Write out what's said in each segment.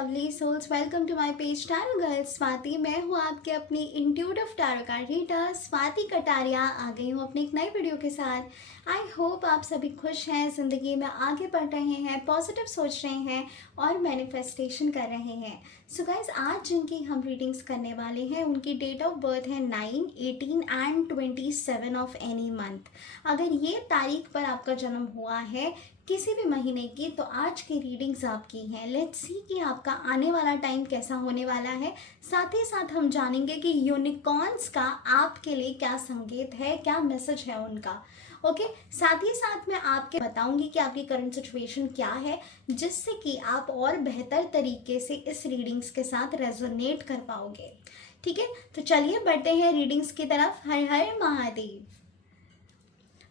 Lovely souls, welcome to my page tarot girls Swati. मैं हूँ आपके अपनी intuitive tarot card reader Swati Kataria. आ गई हूँ अपनी एक नई वीडियो के साथ। आई होप आप सभी खुश हैं, ज़िंदगी में आगे बढ़ रहे हैं, पॉजिटिव सोच रहे हैं और मैनिफेस्टेशन कर रहे हैं। सो गाइज, आज जिनकी हम रीडिंग्स करने वाले हैं उनकी डेट ऑफ बर्थ है 9, 18 एंड 27 ऑफ एनी मंथ। अगर ये तारीख पर आपका जन्म हुआ है किसी भी महीने की, तो आज की रीडिंग्स आपकी हैं। लेट्स सी कि आपका आने वाला टाइम कैसा होने वाला है। साथ ही साथ हम जानेंगे कि यूनिकॉर्न्स का आपके लिए क्या संकेत है, क्या मैसेज है उनका। ओके, साथ ही साथ मैं आपके बताऊंगी कि आपकी करंट सिचुएशन क्या है, जिससे कि आप और बेहतर तरीके से इस रीडिंग्स के साथ रेजोनेट कर पाओगे। ठीक है, तो चलिए बढ़ते हैं रीडिंग्स की तरफ। हर हर Mahadev.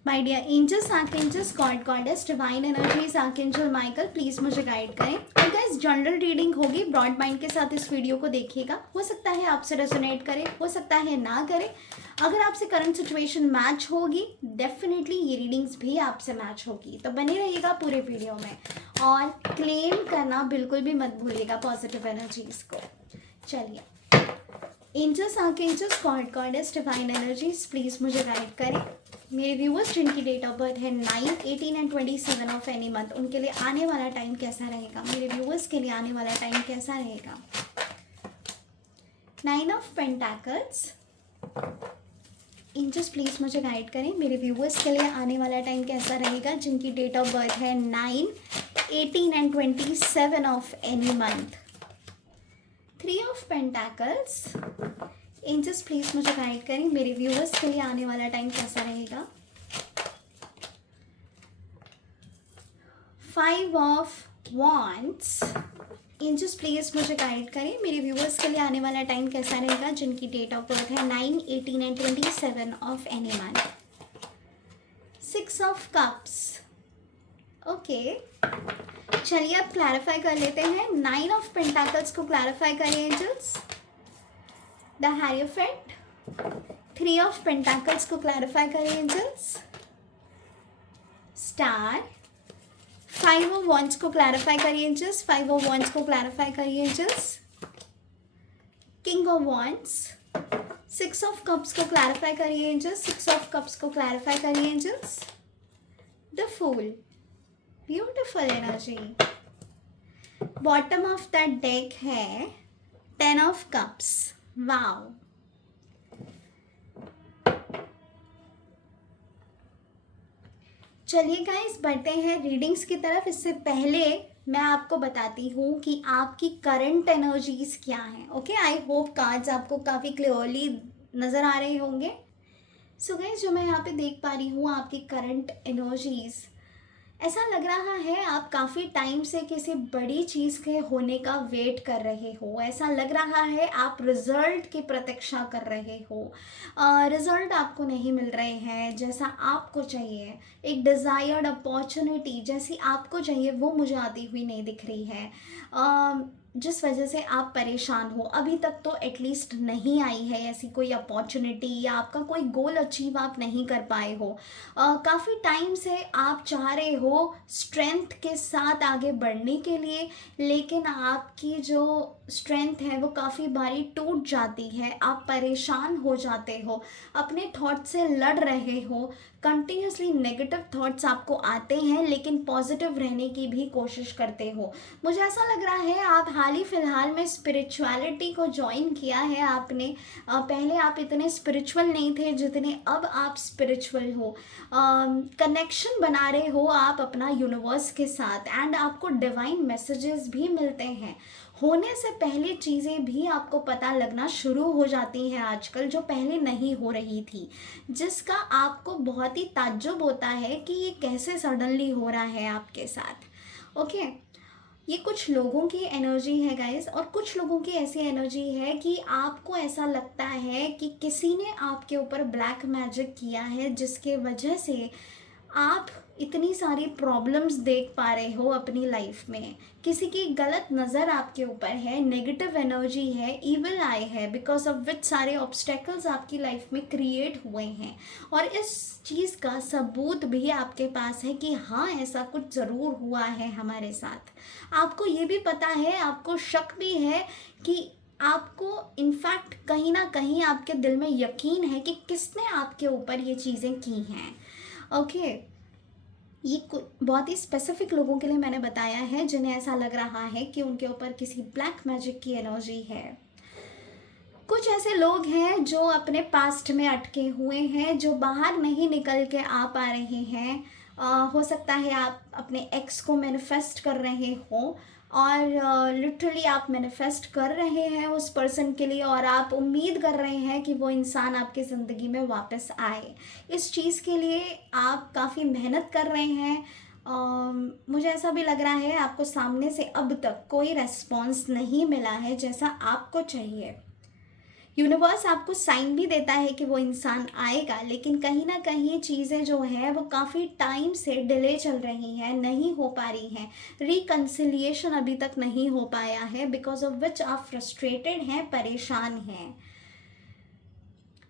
My dear angels, archangels, god goddess, divine energies, archangel Michael, please मुझे गाइड करें। और गाइस, जनरल रीडिंग होगी, ब्रॉड माइंड के साथ इस वीडियो को देखिएगा। हो सकता है आपसे रेजोनेट करे, हो सकता है ना करे। अगर आपसे करंट सिचुएशन मैच होगी, डेफिनेटली ये रीडिंग्स भी आपसे मैच होगी। तो बने रहिएगा पूरे वीडियो में और क्लेम करना बिल्कुल भी मत भूलिएगा पॉजिटिव एनर्जीज को। चलिए, angels, archangels, god goddess, divine energies, please मुझे गाइड करें। मेरे व्यूअर्स जिनकी डेट ऑफ बर्थ है 9, 18 एंड 27 ऑफ एनी मंथ, उनके लिए आने वाला टाइम कैसा रहेगा। मेरे व्यूअर्स के लिए आने वाला टाइम कैसा रहेगा। 9 ऑफ पेंटाकल्स, एंजल्स प्लीज़ मुझे गाइड करें। मेरे व्यूअर्स के लिए आने वाला टाइम कैसा रहेगा जिनकी डेट ऑफ बर्थ है 9, 18 and 27 of any month. 3 of pentacles, angels please मुझे गाइड करें। मेरे व्यूअर्स के लिए आने वाला टाइम कैसा रहेगा। 5 ऑफ वांड्स, एंजल्स प्लीज मुझे गाइड करें। मेरे व्यूअर्स के लिए आने वाला टाइम कैसा रहेगा जिनकी डेट ऑफ बर्थ है 9, 18 and 27 of any month. 6 of cups, okay, चलिए अब क्लैरिफाई कर लेते हैं। 9 ऑफ पेंटाकल्स को क्लैरिफाई करिए angels. The hierophant, 3 of pentacles को क्लैरिफाई करिए एंजल्स। स्टार, 5 ऑफ वॉन्ड्स को क्लैरिफाई करिए एंजल्स। 5 ऑफ वॉन्ड्स को क्लैरिफाई करिए angels. King of wands, 6 of cups को क्लैरिफाई करिए एंजल्स। 6 ऑफ कप्स को क्लैरिफाई करिए angels. The fool, beautiful energy. Bottom of the deck है 10 ऑफ कप्स। वाओ, चलिए गाइस बढ़ते हैं रीडिंग्स की तरफ। इससे पहले मैं आपको बताती हूँ कि आपकी करंट एनर्जीज क्या हैं। ओके, आई होप कार्ड्स आपको काफ़ी क्लियरली नज़र आ रहे होंगे। सो गाइस, जो मैं यहाँ पे देख पा रही हूँ आपकी करंट एनर्जीज, ऐसा लग रहा है आप काफ़ी टाइम से किसी बड़ी चीज़ के होने का वेट कर रहे हो। ऐसा लग रहा है आप रिज़ल्ट की प्रतीक्षा कर रहे हो। रिज़ल्ट आपको नहीं मिल रहे हैं जैसा आपको चाहिए। एक डिज़ायर्ड अपॉर्चुनिटी जैसी आपको चाहिए वो मुझे आती हुई नहीं दिख रही है। जिस वजह से आप परेशान हो, अभी तक तो एटलीस्ट नहीं आई है ऐसी कोई अपॉर्चुनिटी, या आपका कोई गोल अचीव आप नहीं कर पाए हो। काफ़ी टाइम से आप चाह रहे हो स्ट्रेंथ के साथ आगे बढ़ने के लिए, लेकिन आपकी जो स्ट्रेंथ है वो काफ़ी बारी टूट जाती है। आप परेशान हो जाते हो, अपने थॉट से लड़ रहे हो, कंटिन्यूसली नेगेटिव थॉट्स आपको आते हैं, लेकिन पॉजिटिव रहने की भी कोशिश करते हो। मुझे ऐसा लग रहा है आप हाल ही फिलहाल में स्पिरिचुअलिटी को ज्वाइन किया है आपने। पहले आप इतने स्पिरिचुअल नहीं थे जितने अब आप स्पिरिचुअल हो। कनेक्शन बना रहे हो आप अपना यूनिवर्स के साथ, एंड आपको डिवाइन मैसेजेस भी मिलते हैं। होने से पहले चीज़ें भी आपको पता लगना शुरू हो जाती हैं आजकल, जो पहले नहीं हो रही थी, जिसका आपको बहुत ही ताज्जुब होता है कि ये कैसे सडनली हो रहा है आपके साथ। ओके, ये कुछ लोगों की एनर्जी है गाइस, और कुछ लोगों की ऐसी एनर्जी है कि आपको ऐसा लगता है कि किसी ने आपके ऊपर ब्लैक मैजिक किया है, जिसके वजह से आप इतनी सारी प्रॉब्लम्स देख पा रहे हो अपनी लाइफ में, किसी की गलत नज़र आपके ऊपर है, नेगेटिव एनर्जी है, इविल आई है, बिकॉज ऑफ विच सारे ऑब्स्टेकल्स आपकी लाइफ में क्रिएट हुए हैं। और इस चीज़ का सबूत भी आपके पास है कि हाँ ऐसा कुछ ज़रूर हुआ है हमारे साथ। आपको ये भी पता है, आपको शक भी है कि आपको इनफैक्ट कहीं ना कहीं आपके दिल में यकीन है कि किसने आपके ऊपर ये चीज़ें की हैं। ओके, ये बहुत ही स्पेसिफिक लोगों के लिए मैंने बताया है जिन्हें ऐसा लग रहा है कि उनके ऊपर किसी ब्लैक मैजिक की एनर्जी है। कुछ ऐसे लोग हैं जो अपने पास्ट में अटके हुए हैं, जो बाहर नहीं निकल के आ पा रहे हैं। हो सकता है आप अपने एक्स को मैनिफेस्ट कर रहे हो और लिटरली आप मैनिफेस्ट कर रहे हैं उस पर्सन के लिए, और आप उम्मीद कर रहे हैं कि वो इंसान आपकी ज़िंदगी में वापस आए। इस चीज़ के लिए आप काफ़ी मेहनत कर रहे हैं। मुझे ऐसा भी लग रहा है आपको सामने से अब तक कोई रेस्पॉन्स नहीं मिला है जैसा आपको चाहिए। यूनिवर्स आपको साइन भी देता है कि वो इंसान आएगा, लेकिन कहीं ना कहीं चीज़ें जो हैं वो काफ़ी टाइम से डिले चल रही हैं, नहीं हो पा रही हैं। रिकन्सिलिएशन अभी तक नहीं हो पाया है, बिकॉज ऑफ विच आप फ्रस्ट्रेटेड हैं, परेशान हैं।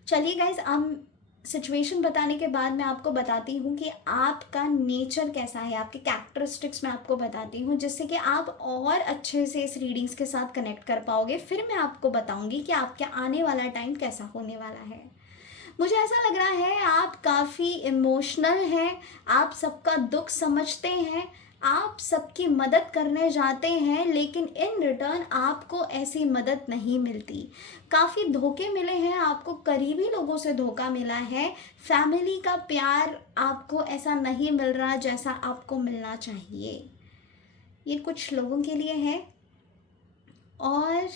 चलिए गाइज, अब सिचुएशन बताने के बाद मैं आपको बताती हूँ कि आपका नेचर कैसा है, आपके कैरेक्टरिस्टिक्स मैं आपको बताती हूँ, जिससे कि आप और अच्छे से इस रीडिंग्स के साथ कनेक्ट कर पाओगे। फिर मैं आपको बताऊँगी कि आपका आने वाला टाइम कैसा होने वाला है। मुझे ऐसा लग रहा है आप काफ़ी इमोशनल हैं, आप सबका दुख समझते हैं, आप सबकी मदद करने जाते हैं, लेकिन इन रिटर्न आपको ऐसी मदद नहीं मिलती। काफ़ी धोखे मिले हैं आपको, करीबी लोगों से धोखा मिला है, फैमिली का प्यार आपको ऐसा नहीं मिल रहा जैसा आपको मिलना चाहिए। ये कुछ लोगों के लिए है। और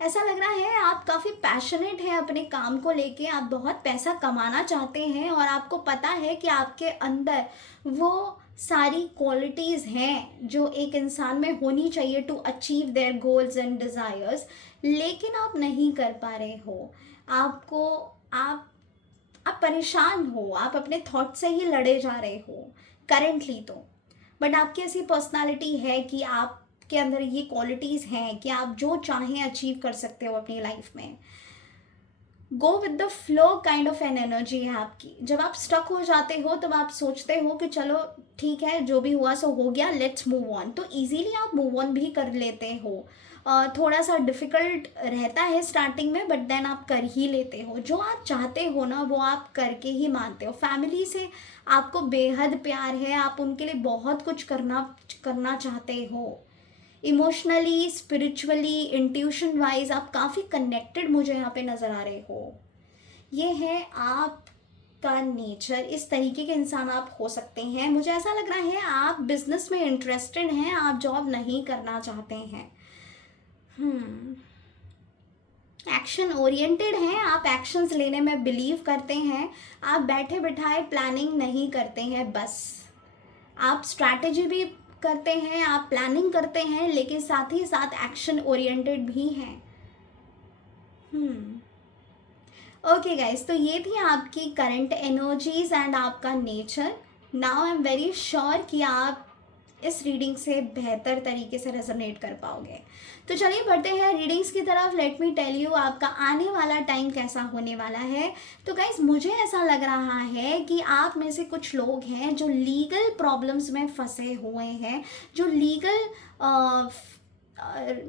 ऐसा लग रहा है आप काफ़ी पैशनेट हैं अपने काम को लेके, आप बहुत पैसा कमाना चाहते हैं और आपको पता है कि आपके अंदर वो सारी क्वालिटीज़ हैं जो एक इंसान में होनी चाहिए to achieve their goals and desires, लेकिन आप नहीं कर पा रहे हो। आपको आप परेशान हो, आप अपने थॉट से ही लड़े जा रहे हो करेंटली तो। बट आपकी ऐसी पर्सनालिटी है कि आपके अंदर ये क्वालिटीज़ हैं कि आप जो चाहें अचीव कर सकते हो अपनी लाइफ में। Go with the flow kind of an energy है आपकी। जब आप स्टक हो जाते हो तब आप सोचते हो कि चलो ठीक है, जो भी हुआ सो हो गया, लेट्स मूव ऑन। तो इजीली आप मूव ऑन भी कर लेते हो। थोड़ा सा डिफ़िकल्ट रहता है स्टार्टिंग में, बट देन आप कर ही लेते हो। जो आप चाहते हो ना वो आप करके ही मानते हो। फैमिली से आपको बेहद प्यार है, आप उनके लिए बहुत कुछ करना चाहते हो। इमोशनली, स्पिरिचुअली, इंट्यूशन वाइज आप काफ़ी कनेक्टेड मुझे यहाँ पे नज़र आ रहे हो। ये है आपका नेचर, इस तरीके के इंसान आप हो सकते हैं। मुझे ऐसा लग रहा है आप बिजनेस में इंटरेस्टेड हैं, आप जॉब नहीं करना चाहते हैं। एक्शन ओरिएंटेड हैं, आप एक्शंस लेने में बिलीव करते हैं। आप बैठे बिठाए प्लानिंग नहीं करते हैं, बस आप स्ट्रैटेजी भी करते हैं, आप प्लानिंग करते हैं, लेकिन साथ ही साथ एक्शन ओरिएंटेड भी हैं। ओके गाइस, तो ये थी आपकी करंट एनर्जीज एंड आपका nature. Now I am very sure कि आप इस रीडिंग से बेहतर तरीके से रेजोनेट कर पाओगे। तो चलिए बढ़ते हैं रीडिंग्स की तरफ। लेट मी टेल यू आपका आने वाला टाइम कैसा होने वाला है। तो गाइज, मुझे ऐसा लग रहा है कि आप में से कुछ लोग हैं जो लीगल प्रॉब्लम्स में फंसे हुए हैं, जो लीगल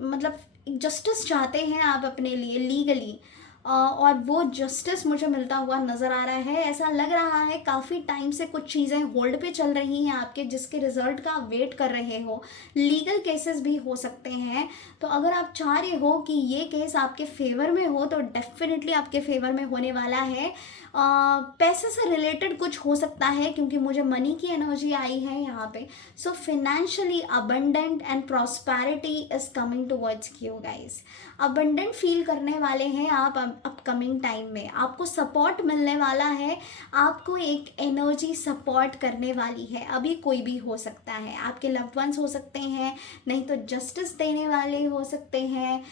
मतलब जस्टिस चाहते हैं आप अपने लिए लीगली, और वो जस्टिस मुझे मिलता हुआ नज़र आ रहा है। ऐसा लग रहा है काफ़ी टाइम से कुछ चीज़ें होल्ड पे चल रही हैं आपके, जिसके रिजल्ट का आप वेट कर रहे हो। लीगल केसेस भी हो सकते हैं। तो अगर आप चाह रहे हो कि ये केस आपके फेवर में हो तो डेफिनेटली आपके फेवर में होने वाला है। पैसे से रिलेटेड कुछ हो सकता है, क्योंकि मुझे मनी की एनर्जी आई है यहाँ पे। So financially abundant and prosperity is coming towards you guys. Abundant feel करने वाले हैं आप अपकमिंग टाइम में आपको सपोर्ट मिलने वाला है, आपको एक एनर्जी सपोर्ट करने वाली है। अभी कोई भी हो सकता है, आपके लव्ड वंस हो सकते हैं, नहीं तो जस्टिस देने वाले हो सकते हैं,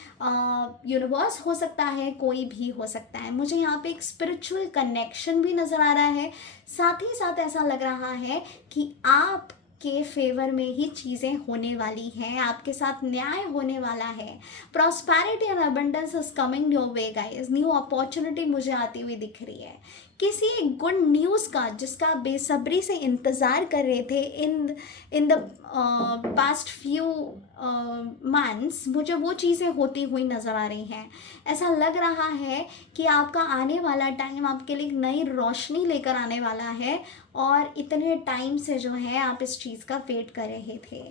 यूनिवर्स हो सकता है, कोई भी हो सकता है। मुझे यहाँ पे एक स्पिरिचुअल कनेक्शन भी नज़र आ रहा है। साथ ही साथ ऐसा लग रहा है कि आप के फेवर में ही चीज़ें होने वाली हैं, आपके साथ न्याय होने वाला है। Prosperity and abundance is coming your way guys. New opportunity मुझे आती हुई दिख रही है, किसी एक गुड न्यूज़ का जिसका आप बेसब्री से इंतज़ार कर रहे थे in the past few months. मुझे वो चीज़ें होती हुई नज़र आ रही हैं। ऐसा लग रहा है कि आपका आने वाला टाइम आपके लिए एक नई रोशनी लेकर आने वाला है, और इतने टाइम से जो है आप इस चीज़ का वेट कर रहे थे।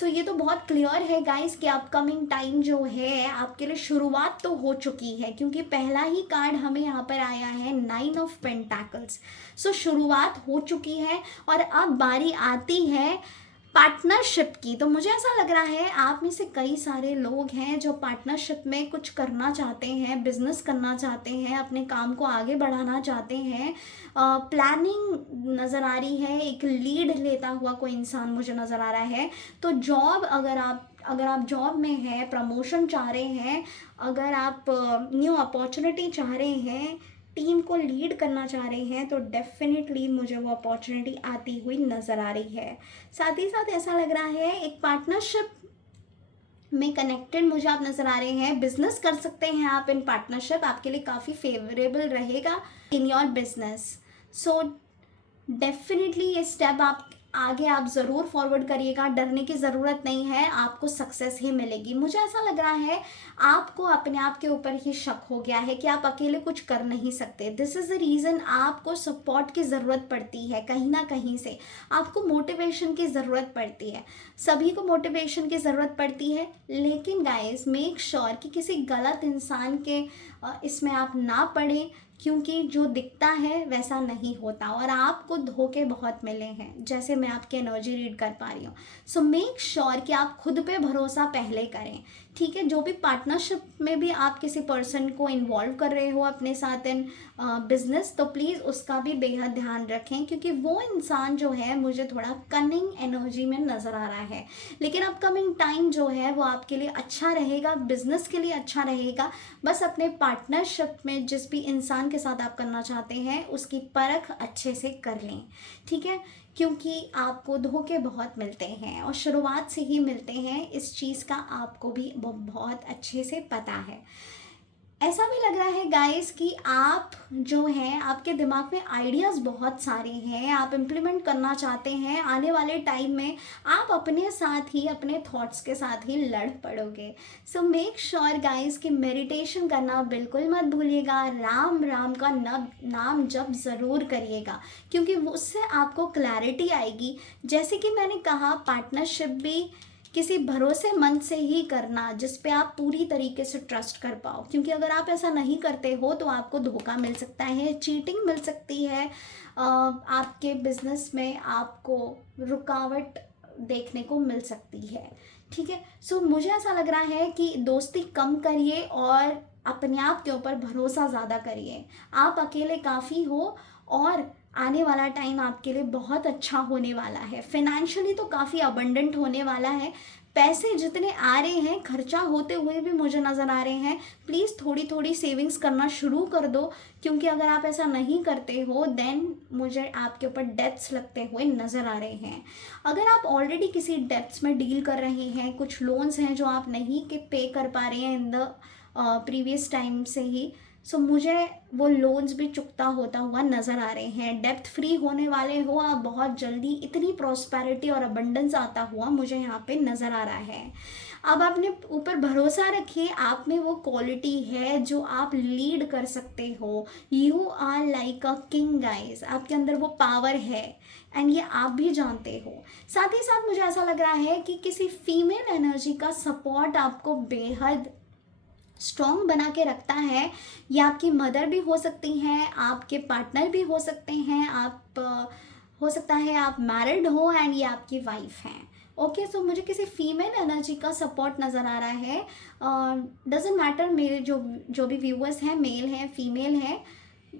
सो ये तो बहुत क्लियर है गाइस कि अपकमिंग टाइम जो है आपके लिए शुरुआत तो हो चुकी है, क्योंकि पहला ही कार्ड हमें यहाँ पर आया है 9 ऑफ पेंटाकल्स। सो शुरुआत हो चुकी है और अब बारी आती है पार्टनरशिप की। तो मुझे ऐसा लग रहा है आप में से कई सारे लोग हैं जो पार्टनरशिप में कुछ करना चाहते हैं, बिजनेस करना चाहते हैं, अपने काम को आगे बढ़ाना चाहते हैं। प्लानिंग नज़र आ रही है, एक लीड लेता हुआ कोई इंसान मुझे नज़र आ रहा है। तो जॉब, अगर आप जॉब में हैं, प्रमोशन चाह रहे हैं, अगर आप न्यू अपॉर्चुनिटी चाह रहे हैं, टीम को लीड करना चाह रहे हैं, तो डेफिनेटली मुझे वो अपॉर्चुनिटी आती हुई नज़र आ रही है। साथ ही साथ ऐसा लग रहा है एक पार्टनरशिप में कनेक्टेड मुझे आप नज़र आ रहे हैं। बिजनेस कर सकते हैं आप इन पार्टनरशिप, आपके लिए काफ़ी फेवरेबल रहेगा in your business. So definitely ये स्टेप आगे आप ज़रूर फॉरवर्ड करिएगा, डरने की ज़रूरत नहीं है, आपको सक्सेस ही मिलेगी। मुझे ऐसा लग रहा है आपको अपने आप के ऊपर ही शक हो गया है कि आप अकेले कुछ कर नहीं सकते। दिस इज़ द रीज़न आपको सपोर्ट की ज़रूरत पड़ती है, कहीं ना कहीं से आपको मोटिवेशन की ज़रूरत पड़ती है। सभी को मोटिवेशन की ज़रूरत पड़ती है, लेकिन गाइस मेक श्योर कि किसी गलत इंसान के इसमें आप ना पड़े, क्योंकि जो दिखता है वैसा नहीं होता, और आपको धोखे बहुत मिले हैं, जैसे मैं आपकी एनर्जी रीड कर पा रही हूँ। सो मेक श्योर कि आप खुद पे भरोसा पहले करें, ठीक है। जो भी पार्टनरशिप में भी आप किसी पर्सन को इन्वॉल्व कर रहे हो अपने साथ इन बिजनेस, तो प्लीज़ उसका भी बेहद ध्यान रखें, क्योंकि वो इंसान जो है मुझे थोड़ा कनिंग एनर्जी में नज़र आ रहा है। लेकिन अपकमिंग टाइम जो है वो आपके लिए अच्छा रहेगा, बिजनेस के लिए अच्छा रहेगा। बस अपने पार्टनरशिप में जिस भी इंसान के साथ आप करना चाहते हैं उसकी परख अच्छे से कर लें, ठीक है, क्योंकि आपको धोखे बहुत मिलते हैं और शुरुआत से ही मिलते हैं। इस चीज़ का आपको भी बहुत अच्छे से पता है। ऐसा भी लग रहा है गाइस कि आप जो हैं, आपके दिमाग में आइडियाज़ बहुत सारे हैं, आप इम्प्लीमेंट करना चाहते हैं। आने वाले टाइम में आप अपने साथ ही, अपने थॉट्स के साथ ही लड़ पड़ोगे। सो मेक श्योर गाइस कि मेडिटेशन करना बिल्कुल मत भूलिएगा, राम राम का नाम जप ज़रूर करिएगा, क्योंकि उससे आपको क्लैरिटी आएगी। जैसे कि मैंने कहा, पार्टनरशिप भी किसी भरोसेमंद से ही करना जिस पे आप पूरी तरीके से ट्रस्ट कर पाओ, क्योंकि अगर आप ऐसा नहीं करते हो तो आपको धोखा मिल सकता है, चीटिंग मिल सकती है, आपके बिजनेस में आपको रुकावट देखने को मिल सकती है, ठीक है। सो मुझे ऐसा लग रहा है कि दोस्ती कम करिए और अपने आप के ऊपर भरोसा ज़्यादा करिए। आप अकेले काफ़ी हो और आने वाला टाइम आपके लिए बहुत अच्छा होने वाला है। फिनेंशियली तो काफ़ी अबंडेंट होने वाला है, पैसे जितने आ रहे हैं खर्चा होते हुए भी मुझे नज़र आ रहे हैं। प्लीज़ थोड़ी थोड़ी सेविंग्स करना शुरू कर दो, क्योंकि अगर आप ऐसा नहीं करते हो देन मुझे आपके ऊपर डेब्ट्स लगते हुए नज़र आ रहे हैं। अगर आप ऑलरेडी किसी डेब्ट्स में डील कर रहे हैं, कुछ लोन्स हैं जो आप नहीं के पे कर पा रहे हैं इन द प्रीवियस टाइम से ही, सो मुझे वो लोन्स भी चुकता होता हुआ नज़र आ रहे हैं। डेब्ट फ्री होने वाले हो आप बहुत जल्दी, इतनी प्रॉस्पेरिटी और अबंडेंस आता हुआ मुझे यहाँ पे नज़र आ रहा है। अब अपने ऊपर भरोसा रखिए, आप में वो क्वालिटी है जो आप लीड कर सकते हो। You are like a king guys, आपके अंदर वो पावर है एंड ये आप भी जानते हो। साथ ही साथ मुझे ऐसा लग रहा है कि किसी फीमेल एनर्जी का सपोर्ट आपको बेहद स्ट्रॉन्ग बना के रखता है। ये आपकी मदर भी हो सकती हैं, आपके पार्टनर भी हो सकते हैं, आप हो सकता है आप मैरिड हो एंड ये आपकी वाइफ हैं, ओके, सो मुझे किसी फीमेल एनर्जी का सपोर्ट नज़र आ रहा है। डजेंट मैटर, मेरे जो जो भी व्यूअर्स हैं, मेल हैं फीमेल हैं,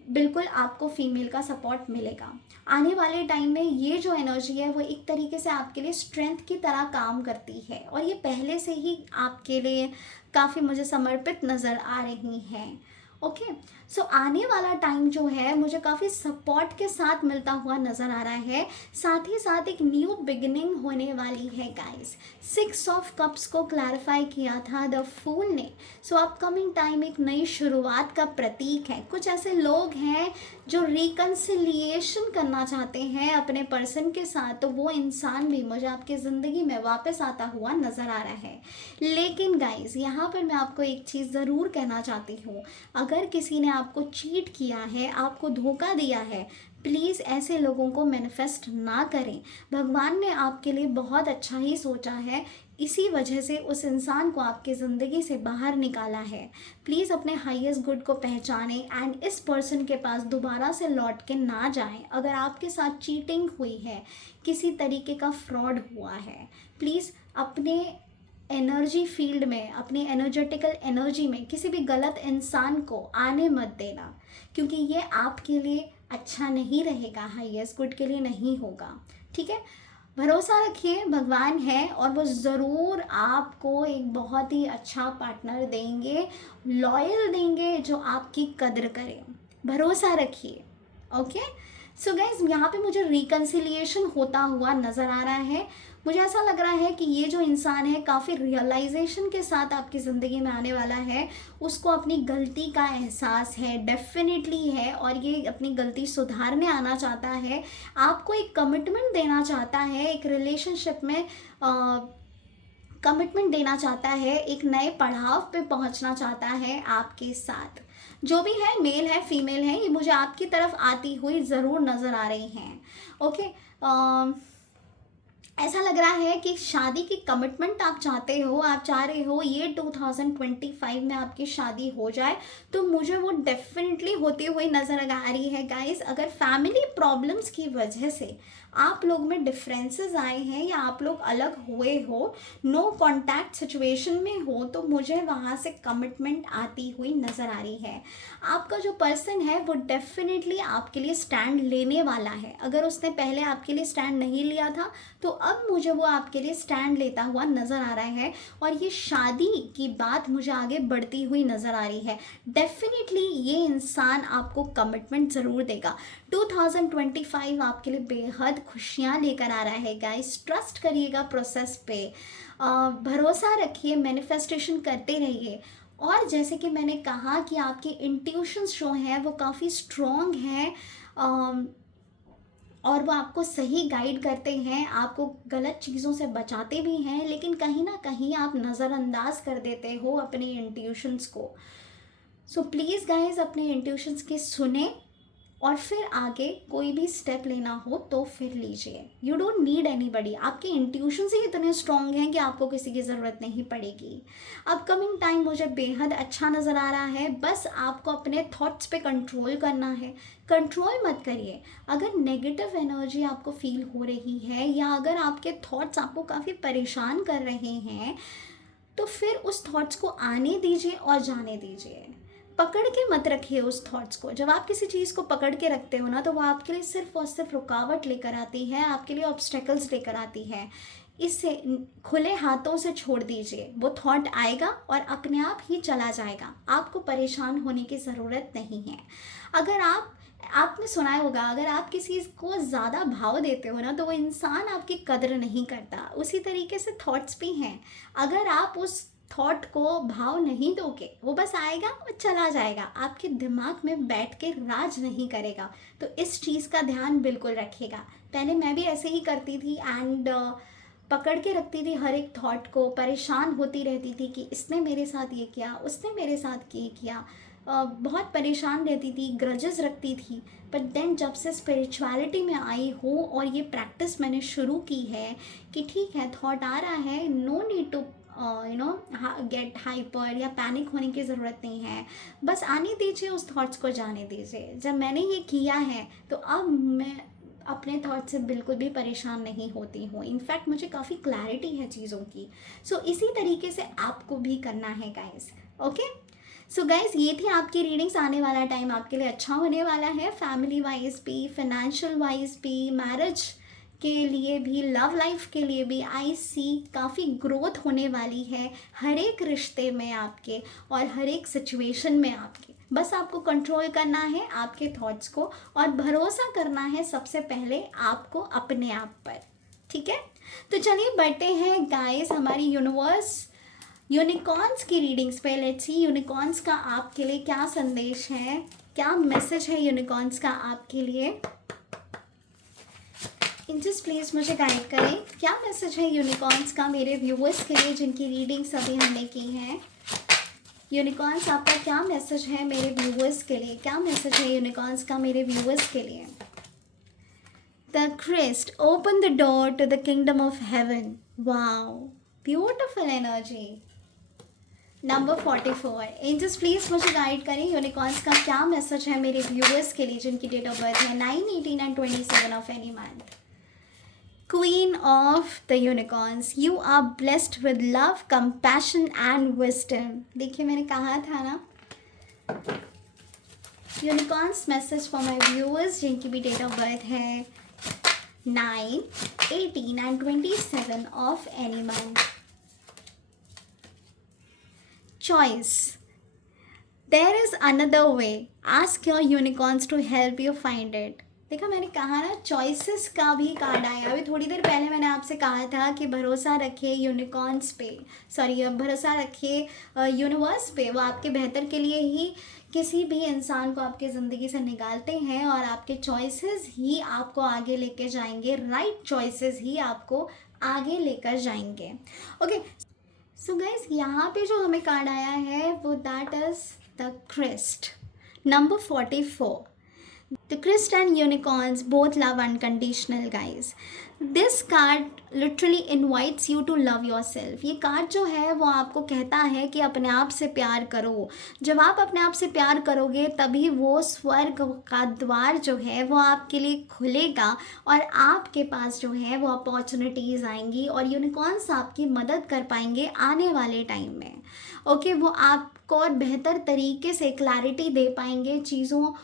बिल्कुल आपको फीमेल का सपोर्ट मिलेगा। आने वाले टाइम में ये जो एनर्जी है वो एक तरीके से आपके लिए स्ट्रेंथ की तरह काम करती है, और ये पहले से ही आपके लिए काफ़ी मुझे समर्पित नज़र आ रही हैं। ओके, सो आने वाला टाइम जो है मुझे काफ़ी सपोर्ट के साथ मिलता हुआ नज़र आ रहा है। साथ ही साथ एक न्यू बिगिनिंग होने वाली है गाइस। 6 ऑफ कप्स को क्लैरिफाई किया था द फूल ने। सो अपकमिंग टाइम एक नई शुरुआत का प्रतीक है। कुछ ऐसे लोग हैं जो रिकन्सिलिएशन करना चाहते हैं अपने पर्सन के साथ, तो वो इंसान भी मुझे आपकी ज़िंदगी में वापस आता हुआ नज़र आ रहा है। लेकिन गाइस, यहाँ पर मैं आपको एक चीज़ ज़रूर कहना चाहती हूँ, अगर किसी ने आपको चीट किया है, आपको धोखा दिया है, प्लीज़ ऐसे लोगों को मैनिफेस्ट ना करें। भगवान ने आपके लिए बहुत अच्छा ही सोचा है, इसी वजह से उस इंसान को आपकी ज़िंदगी से बाहर निकाला है। प्लीज़ अपने हाईएस्ट गुड को पहचानें एंड इस पर्सन के पास दोबारा से लौट के ना जाएं। अगर आपके साथ चीटिंग हुई है, किसी तरीके का फ्रॉड हुआ है, प्लीज़ अपने एनर्जी फील्ड में, अपनी एनर्जेटिकल एनर्जी में किसी भी गलत इंसान को आने मत देना, क्योंकि ये आपके लिए अच्छा नहीं रहेगा, हाईएस्ट गुड के लिए नहीं होगा। ठीक है, भरोसा रखिए, भगवान है और वो ज़रूर आपको एक बहुत ही अच्छा पार्टनर देंगे, लॉयल देंगे, जो आपकी कद्र करे। भरोसा रखिए। ओके, सो गाइज, यहाँ पे मुझे रिकन्सिलिएशन होता हुआ नज़र आ रहा है। मुझे ऐसा लग रहा है कि ये जो इंसान है काफ़ी रियलाइजेशन के साथ आपकी ज़िंदगी में आने वाला है। उसको अपनी गलती का एहसास है, डेफिनेटली है, और ये अपनी गलती सुधारने आना चाहता है, आपको एक कमिटमेंट देना चाहता है, एक रिलेशनशिप में कमिटमेंट देना चाहता है, एक नए पड़ाव पे पहुंचना चाहता है आपके साथ। जो भी है, मेल है फीमेल है, ये मुझे आपकी तरफ आती हुई ज़रूर नज़र आ रही हैं। ओके, ऐसा लग रहा है कि शादी की कमिटमेंट आप चाहते हो, आप चाह रहे हो ये 2025 में आपकी शादी हो जाए, तो मुझे वो डेफिनेटली होती हुई नज़र आ रही है गाइस। अगर फैमिली प्रॉब्लम्स की वजह से आप लोग में डिफरेंसेस आए हैं या आप लोग अलग हुए हो, नो कॉन्टैक्ट सिचुएशन में हो, तो मुझे वहाँ से कमिटमेंट आती हुई नज़र आ रही है। आपका जो पर्सन है वो डेफिनेटली आपके लिए स्टैंड लेने वाला है। अगर उसने पहले आपके लिए स्टैंड नहीं लिया था, तो अब मुझे वो आपके लिए स्टैंड लेता हुआ नज़र आ रहा है, और ये शादी की बात मुझे आगे बढ़ती हुई नज़र आ रही है। डेफिनेटली ये इंसान आपको कमिटमेंट ज़रूर देगा। 2025 आपके लिए बेहद खुशियाँ लेकर आ रहा है गाइस। ट्रस्ट करिएगा प्रोसेस पे, भरोसा रखिए, मैनिफेस्टेशन करते रहिए। और जैसे कि मैंने कहा कि आपके इंट्यूशंस जो हैं वो काफ़ी स्ट्रॉन्ग हैं, और वो आपको सही गाइड करते हैं, आपको गलत चीज़ों से बचाते भी हैं, लेकिन कहीं ना कहीं आप नज़रअंदाज कर देते हो अपने इंट्यूशंस को। सो प्लीज़ गाइज, अपने इंट्यूशंस के सुने, और फिर आगे कोई भी स्टेप लेना हो तो फिर लीजिए। यू डोंट नीड एनीबडी, आपके इंट्यूशंस ही इतने स्ट्रॉन्ग हैं कि आपको किसी की ज़रूरत नहीं पड़ेगी। अपकमिंग टाइम मुझे बेहद अच्छा नज़र आ रहा है। बस आपको अपने थॉट्स पे कंट्रोल करना है, कंट्रोल मत करिए। अगर नेगेटिव एनर्जी आपको फील हो रही है, या अगर आपके थॉट्स आपको काफ़ी परेशान कर रहे हैं, तो फिर उस थॉट्स को आने दीजिए और जाने दीजिए। पकड़ के मत रखिए उस थॉट्स को। जब आप किसी चीज़ को पकड़ के रखते हो ना, तो वो आपके लिए सिर्फ और सिर्फ रुकावट लेकर आती है, आपके लिए ऑब्स्टेकल्स लेकर आती है। इससे खुले हाथों से छोड़ दीजिए। वो थॉट आएगा और अपने आप ही चला जाएगा, आपको परेशान होने की ज़रूरत नहीं है। अगर आपने सुना होगा, अगर आप किसी को ज़्यादा भाव देते हो ना, तो वो इंसान आपकी कद्र नहीं करता। उसी तरीके से थॉट्स भी हैं। अगर आप उस थॉट को भाव नहीं दोगे, वो बस आएगा और चला जाएगा, आपके दिमाग में बैठ के राज नहीं करेगा। तो इस चीज़ का ध्यान बिल्कुल रखिएगा। पहले मैं भी ऐसे ही करती थी, एंड पकड़ के रखती थी हर एक थॉट को, परेशान होती रहती थी कि इसने मेरे साथ ये किया, उसने मेरे साथ ये किया, बहुत परेशान रहती थी, ग्रजेस रखती थी। बट देन जब से स्पिरिचुअलिटी में आई हूँ और ये प्रैक्टिस मैंने शुरू की है कि ठीक है, थॉट आ रहा है, no need to get hyper या पैनिक होने की ज़रूरत नहीं है, बस आने दीजिए, उस थॉट्स को जाने दीजिए। जब मैंने ये किया है, तो अब अपने थॉट से बिल्कुल भी परेशान नहीं होती हूँ। इनफैक्ट मुझे काफ़ी क्लैरिटी है चीज़ों की। सो इसी तरीके से आपको भी करना है गाइस। ओके, सो गाइस ये थी आपकी रीडिंग्स। आने वाला टाइम आपके लिए अच्छा होने वाला है, फैमिली वाइज भी, फाइनेंशियल वाइज भी, मैरिज के लिए भी, लव लाइफ के लिए भी। आई सी काफ़ी ग्रोथ होने वाली है हर एक रिश्ते में आपके और हर एक सिचुएशन में आपके। बस आपको कंट्रोल करना है आपके थॉट्स को और भरोसा करना है सबसे पहले आपको अपने आप पर। ठीक है, तो चलिए बढ़ते हैं गाइस हमारी यूनिकॉर्न्स की रीडिंग्स पे। लेट्स सी यूनिकॉर्न्स का आपके लिए क्या संदेश है, क्या मैसेज है यूनिकॉर्न्स का आपके लिए। एंजल्स प्लीज़ मुझे गाइड करें, क्या मैसेज है यूनिकॉर्न्स का मेरे व्यूअर्स के लिए जिनकी रीडिंग्स अभी हमने की हैं। यूनिकॉर्न्स आपका क्या मैसेज है मेरे व्यूअर्स के लिए, क्या मैसेज है यूनिकॉर्न्स का मेरे व्यूअर्स के लिए। The Christ open the door to the kingdom of heaven. Wow, beautiful energy. Number 44, angels please मुझे गाइड करें यूनिकॉर्न्स का क्या मैसेज है मेरे व्यूअर्स के लिए जिनकी डेट ऑफ बर्थ है 9, 18 and 27 of any month. Queen of the Unicorns, you are blessed with love, compassion and wisdom. देखिए मैंने कहा था ना, Unicorns message for my viewers जिनकी भी डेट ऑफ बर्थ है 9, 18 and 27 of any month. Choice. There is another way. Ask your unicorns to help you find it. देखा मैंने कहा ना, चॉइसेस का भी कार्ड आया। अभी थोड़ी देर पहले मैंने आपसे कहा था कि भरोसा रखिए यूनिकॉर्न्स पे, सॉरी भरोसा रखिए यूनिवर्स पे। वो आपके बेहतर के लिए ही किसी भी इंसान को आपके ज़िंदगी से निकालते हैं और आपके चॉइसेस ही आपको आगे लेकर जाएंगे, राइट चॉइसेस ही आपको आगे लेकर जाएंगे। ओके, सो गाइस यहाँ पे जो हमें कार्ड आया है वो that is the Christ, number 44. The Christ and Unicorns both love unconditional, guys. This card literally invites you to love yourself. ये कार्ड जो है वो आपको कहता है कि अपने आप से प्यार करो। जब आप अपने आप से प्यार करोगे तभी वो स्वर्ग का द्वार जो है वो आपके लिए खुलेगा और आपके पास जो है वो अपॉर्चुनिटीज़ आएंगी और यूनिकॉर्न्स आपकी मदद कर पाएंगे आने वाले टाइम में। ओके, वो आपको और बेहतर तरीके से क्लैरिटी दे पाएंगे, चीज़ों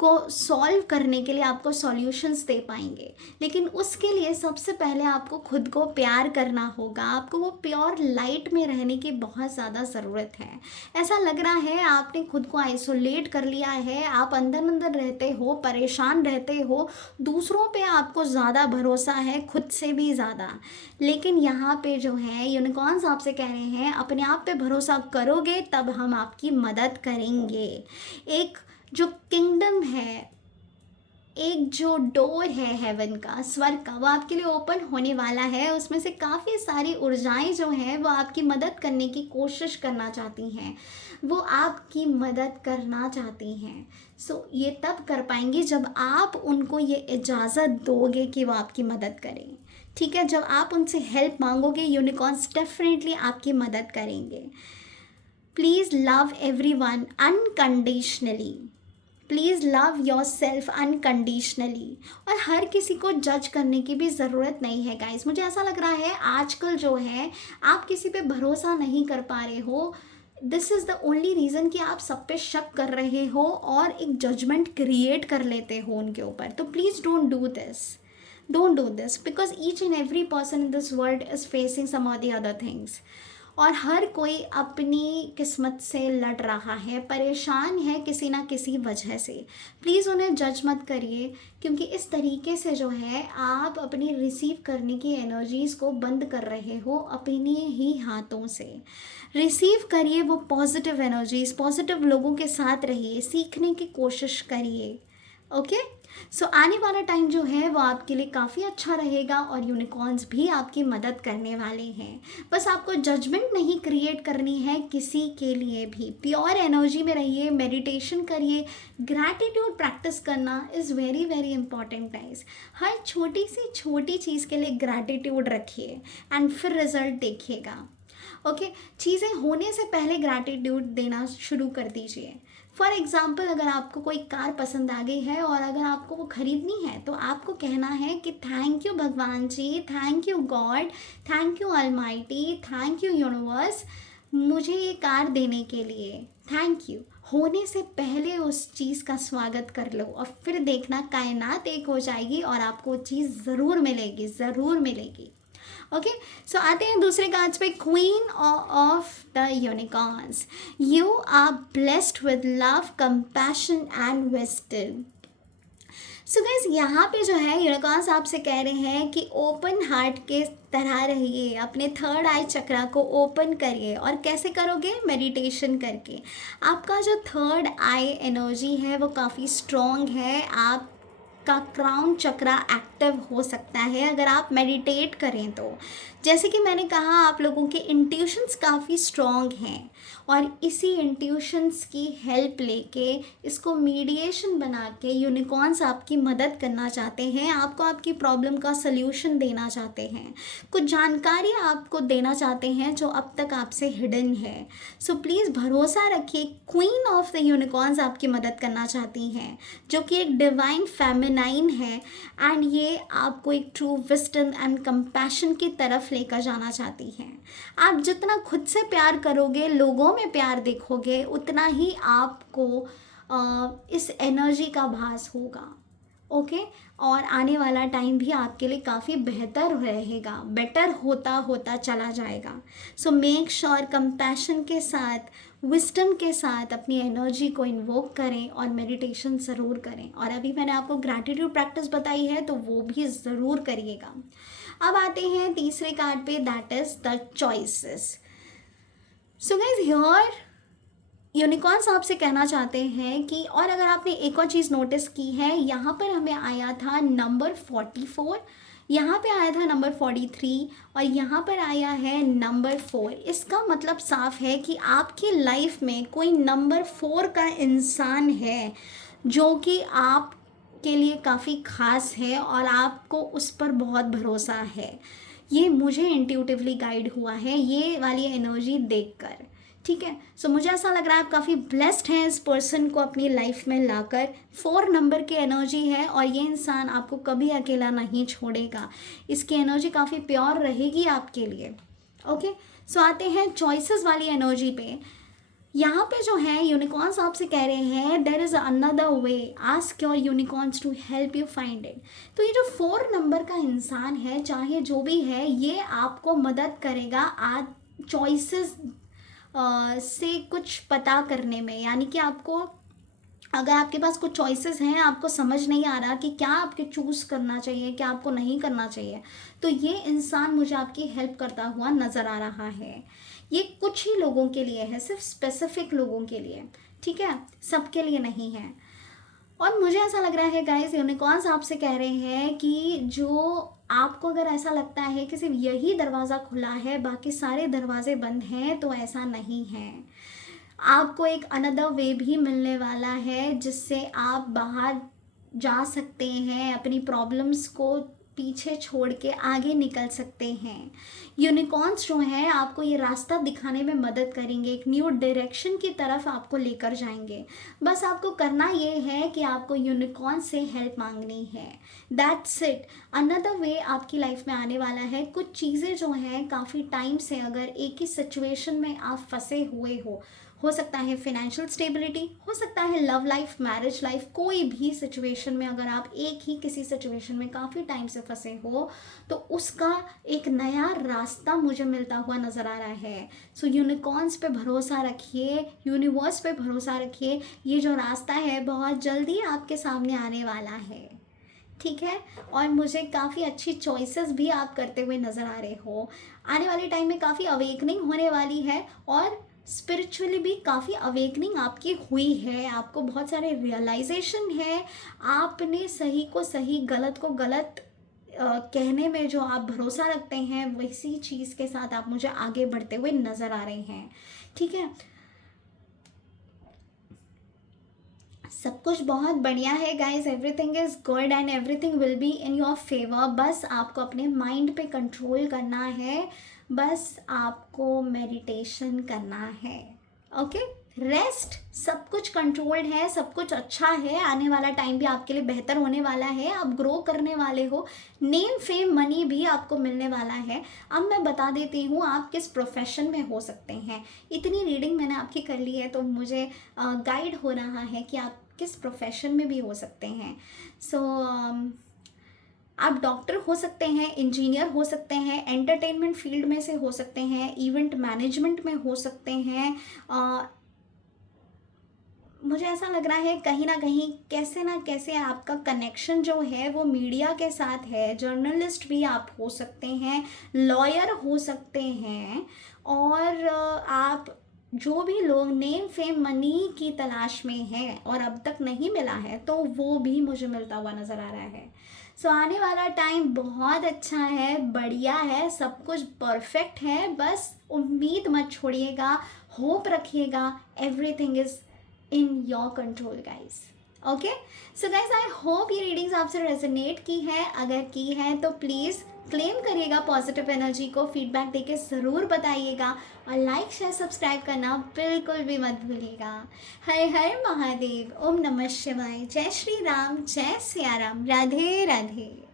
को सॉल्व करने के लिए आपको सॉल्यूशंस दे पाएंगे। लेकिन उसके लिए सबसे पहले आपको खुद को प्यार करना होगा, आपको वो प्योर लाइट में रहने की बहुत ज़्यादा ज़रूरत है। ऐसा लग रहा है आपने खुद को आइसोलेट कर लिया है, आप अंदर अंदर रहते हो, परेशान रहते हो, दूसरों पे आपको ज़्यादा भरोसा है खुद से भी ज़्यादा। लेकिन यहाँ पे जो है यूनिकॉर्न्स आपसे कह रहे हैं अपने आप पे भरोसा करोगे तब हम आपकी मदद करेंगे। एक जो किंगडम है, एक जो डोर है हेवन का, स्वर्ग का, वो आपके लिए ओपन होने वाला है। उसमें से काफ़ी सारी ऊर्जाएं जो हैं वो आपकी मदद करने की कोशिश करना चाहती हैं, वो आपकी मदद करना चाहती हैं। सो ये तब कर पाएंगी जब आप उनको ये इजाज़त दोगे कि वो आपकी मदद करें। ठीक है, जब आप उनसे हेल्प मांगोगे यूनिकॉर्न्स डेफिनेटली आपकी मदद करेंगे। Please love everyone unconditionally, please love your self unconditionally. और हर किसी को जज करने की भी ज़रूरत नहीं है गाइस। मुझे ऐसा लग रहा है आजकल जो है आप किसी पे भरोसा नहीं कर पा रहे हो। This is the only reason कि आप सब पे शक कर रहे हो और एक जजमेंट क्रिएट कर लेते हो उनके ऊपर। तो please don't do this because each and every person in this world is facing some और द अदर थिंग्स। और हर कोई अपनी किस्मत से लड़ रहा है, परेशान है किसी ना किसी वजह से। प्लीज़ उन्हें जज मत करिए, क्योंकि इस तरीके से जो है आप अपनी रिसीव करने की एनर्जीज़ को बंद कर रहे हो अपने ही हाथों से। रिसीव करिए वो पॉजिटिव एनर्जीज़, पॉजिटिव लोगों के साथ रहिए, सीखने की कोशिश करिए। ओके, सो आने वाला टाइम जो है वो आपके लिए काफ़ी अच्छा रहेगा और यूनिकॉर्न्स भी आपकी मदद करने वाले हैं। बस आपको जजमेंट नहीं क्रिएट करनी है किसी के लिए भी। प्योर एनर्जी में रहिए, मेडिटेशन करिए, ग्रैटिट्यूड प्रैक्टिस करना is very very important guys. हर छोटी सी छोटी चीज़ के लिए ग्रैटिट्यूड रखिए एंड फिर रिजल्ट देखिएगा। ओके, चीज़ें होने से पहले ग्रैटिट्यूड देना शुरू कर दीजिए। फॉर एग्ज़ाम्पल, अगर आपको कोई कार पसंद आ गई है और अगर आपको वो ख़रीदनी है, तो आपको कहना है कि थैंक यू भगवान ji, thank you god, thank you almighty, thank you universe, मुझे ये कार देने के लिए थैंक यू। होने से पहले उस चीज़ का स्वागत कर लो और फिर देखना कायनात एक हो जाएगी और आपको वो चीज़ ज़रूर मिलेगी, ज़रूर मिलेगी। ओके, सो आते हैं दूसरे कार्ड्स पे, queen of the unicorns. You are blessed with love, compassion and wisdom. So guys, यहाँ पे जो है यूनिकॉर्न्स आपसे कह रहे हैं कि ओपन हार्ट के तरह रहिए, अपने थर्ड आई चक्रा को ओपन करिए। और कैसे करोगे? मेडिटेशन करके। आपका जो थर्ड आई एनर्जी है वो काफ़ी स्ट्रॉन्ग है, आप का क्राउन चक्रा एक्टिव हो सकता है अगर आप मेडिटेट करें तो। जैसे कि मैंने कहा, आप लोगों के इंट्यूशंस काफ़ी स्ट्रॉन्ग हैं और इसी इंट्यूशंस की हेल्प लेके इसको मीडिएशन बना के यूनिकॉर्न्स आपकी मदद करना चाहते हैं, आपको आपकी प्रॉब्लम का सल्यूशन देना चाहते हैं, कुछ जानकारी आपको देना चाहते हैं जो अब तक आपसे हिडन है। सो प्लीज़ भरोसा रखिए, क्वीन ऑफ द यूनिकॉर्न्स आपकी मदद करना चाहती हैं, जो कि एक डिवाइन फेमिनाइन है एंड ये आपको एक ट्रू विजडम एंड कंपैशन की तरफ लेकर जाना चाहती हैं। आप जितना खुद से प्यार करोगे, लोगों में प्यार देखोगे, उतना ही आपको इस एनर्जी का भास होगा। ओके, और आने वाला टाइम भी आपके लिए काफ़ी बेहतर रहेगा, बेटर होता होता चला जाएगा। सो मेक श्योर कंपैशन के साथ, विस्डम के साथ अपनी एनर्जी को इन्वोक करें और मेडिटेशन ज़रूर करें। और अभी मैंने आपको ग्रैटिट्यूड प्रैक्टिस बताई है तो वो भी ज़रूर करिएगा। अब आते हैं तीसरे कार्ड पे, that is the choices. So guys, here unicorns आपसे कहना चाहते हैं कि, और अगर आपने एक और चीज़ नोटिस की है, यहाँ पर हमें आया था नंबर 44, यहाँ पे आया था नंबर 43 और यहाँ पर आया है नंबर 4। इसका मतलब साफ है कि आपकी लाइफ में कोई नंबर 4 का इंसान है जो कि आप के लिए काफ़ी ख़ास है और आपको उस पर बहुत भरोसा है। ये मुझे इंट्यूटिवली गाइड हुआ है ये वाली एनर्जी देखकर। ठीक है, सो मुझे ऐसा लग रहा है आप काफ़ी ब्लेस्ड हैं इस पर्सन को अपनी लाइफ में लाकर। 4 नंबर की एनर्जी है और ये इंसान आपको कभी अकेला नहीं छोड़ेगा, इसकी एनर्जी काफ़ी प्योर रहेगी आपके लिए। ओके, सो आते हैं चॉइसेस वाली एनर्जी पे। यहाँ पे जो है यूनिकॉर्न्स आपसे कह रहे हैं, there is another way, ask your unicorns to help you find it. तो ये जो 4 नंबर का इंसान है, चाहे जो भी है, ये आपको मदद करेगा आज चॉइसेस से कुछ पता करने में। यानी कि आपको, अगर आपके पास कुछ चॉइसेस हैं, आपको समझ नहीं आ रहा कि क्या आपके चूज़ करना चाहिए, क्या आपको नहीं करना चाहिए, तो ये इंसान मुझे आपकी हेल्प करता हुआ नज़र आ रहा है। ये कुछ ही लोगों के लिए है, सिर्फ स्पेसिफिक लोगों के लिए, ठीक है, सबके लिए नहीं है। और मुझे ऐसा लग रहा है गाइस, यूनिकॉर्न्स आपसे कह रहे हैं कि जो आपको अगर ऐसा लगता है कि सिर्फ यही दरवाज़ा खुला है, बाकी सारे दरवाजे बंद हैं, तो ऐसा नहीं है। आपको एक अनदर वे भी मिलने वाला है जिससे आप बाहर जा सकते हैं, अपनी प्रॉब्लम्स को पीछे छोड़ के आगे निकल सकते हैं। यूनिकॉर्न्स जो हैं आपको ये रास्ता दिखाने में मदद करेंगे, एक न्यू डायरेक्शन की तरफ आपको लेकर जाएंगे। बस आपको करना ये है कि आपको यूनिकॉर्न से हेल्प मांगनी है, दैट्स इट। अनदर वे आपकी लाइफ में आने वाला है। कुछ चीज़ें जो हैं काफ़ी टाइम से अगर एक ही सिचुएशन में आप फंसे हुए हो सकता है फाइनेंशियल स्टेबिलिटी, हो सकता है लव लाइफ, मैरिज लाइफ, कोई भी सिचुएशन में अगर आप एक ही किसी सिचुएशन में काफ़ी टाइम से फंसे हो, तो उसका एक नया रास्ता मुझे मिलता हुआ नज़र आ रहा है। सो यूनिकॉर्न्स पे भरोसा रखिए, यूनिवर्स पे भरोसा रखिए, ये जो रास्ता है बहुत जल्दी आपके सामने आने वाला है, ठीक है। और मुझे काफ़ी अच्छी चॉइसेस भी आप करते हुए नज़र आ रहे हो। आने वाले टाइम में काफ़ी अवेकनिंग होने वाली है और स्पिरिचुअली भी काफ़ी अवेकनिंग आपकी हुई है, आपको बहुत सारे रियलाइजेशन है, आपने सही को सही, गलत को गलत कहने में जो आप भरोसा रखते हैं, वैसी चीज़ के साथ आप मुझे आगे बढ़ते हुए नज़र आ रहे हैं, ठीक है। सब कुछ बहुत बढ़िया है guys, everything is good and everything will be in your favour. बस आपको अपने माइंड पे कंट्रोल करना है, बस आपको मेडिटेशन करना है। ओके, रेस्ट, सब कुछ कंट्रोल्ड है, सब कुछ अच्छा है, आने वाला टाइम भी आपके लिए बेहतर होने वाला है, आप ग्रो करने वाले हो, नेम फेम मनी भी आपको मिलने वाला है। अब मैं बता देती हूँ आप किस प्रोफेशन में हो सकते हैं। इतनी रीडिंग मैंने आपकी कर ली है तो मुझे गाइड हो रहा है कि आप किस प्रोफेशन में भी हो सकते हैं। सो आप डॉक्टर हो सकते हैं, इंजीनियर हो सकते हैं, एंटरटेनमेंट फील्ड में से हो सकते हैं, इवेंट मैनेजमेंट में हो सकते हैं। मुझे ऐसा लग रहा है कहीं ना कैसे आपका कनेक्शन जो है वो मीडिया के साथ है। जर्नलिस्ट भी आप हो सकते हैं, लॉयर हो सकते हैं, और आप जो भी लोग नेम फेम मनी की तलाश में हैं और अब तक नहीं मिला है तो वो भी मुझे मिलता हुआ नज़र आ रहा है। सो आने वाला टाइम बहुत अच्छा है, बढ़िया है, सब कुछ परफेक्ट है। बस उम्मीद मत छोड़िएगा, होप रखिएगा, everything is in your control guys. Okay, so guys I hope ये रीडिंग्स आपसे रेजोनेट की है। अगर की है तो प्लीज़ क्लेम करिएगा पॉजिटिव एनर्जी को, फीडबैक देके ज़रूर बताइएगा, और लाइक शेयर सब्सक्राइब करना बिल्कुल भी मत भूलिएगा। हर हर महादेव, ओम नमः शिवाय, जय श्री राम, जय सिया राम, राधे राधे।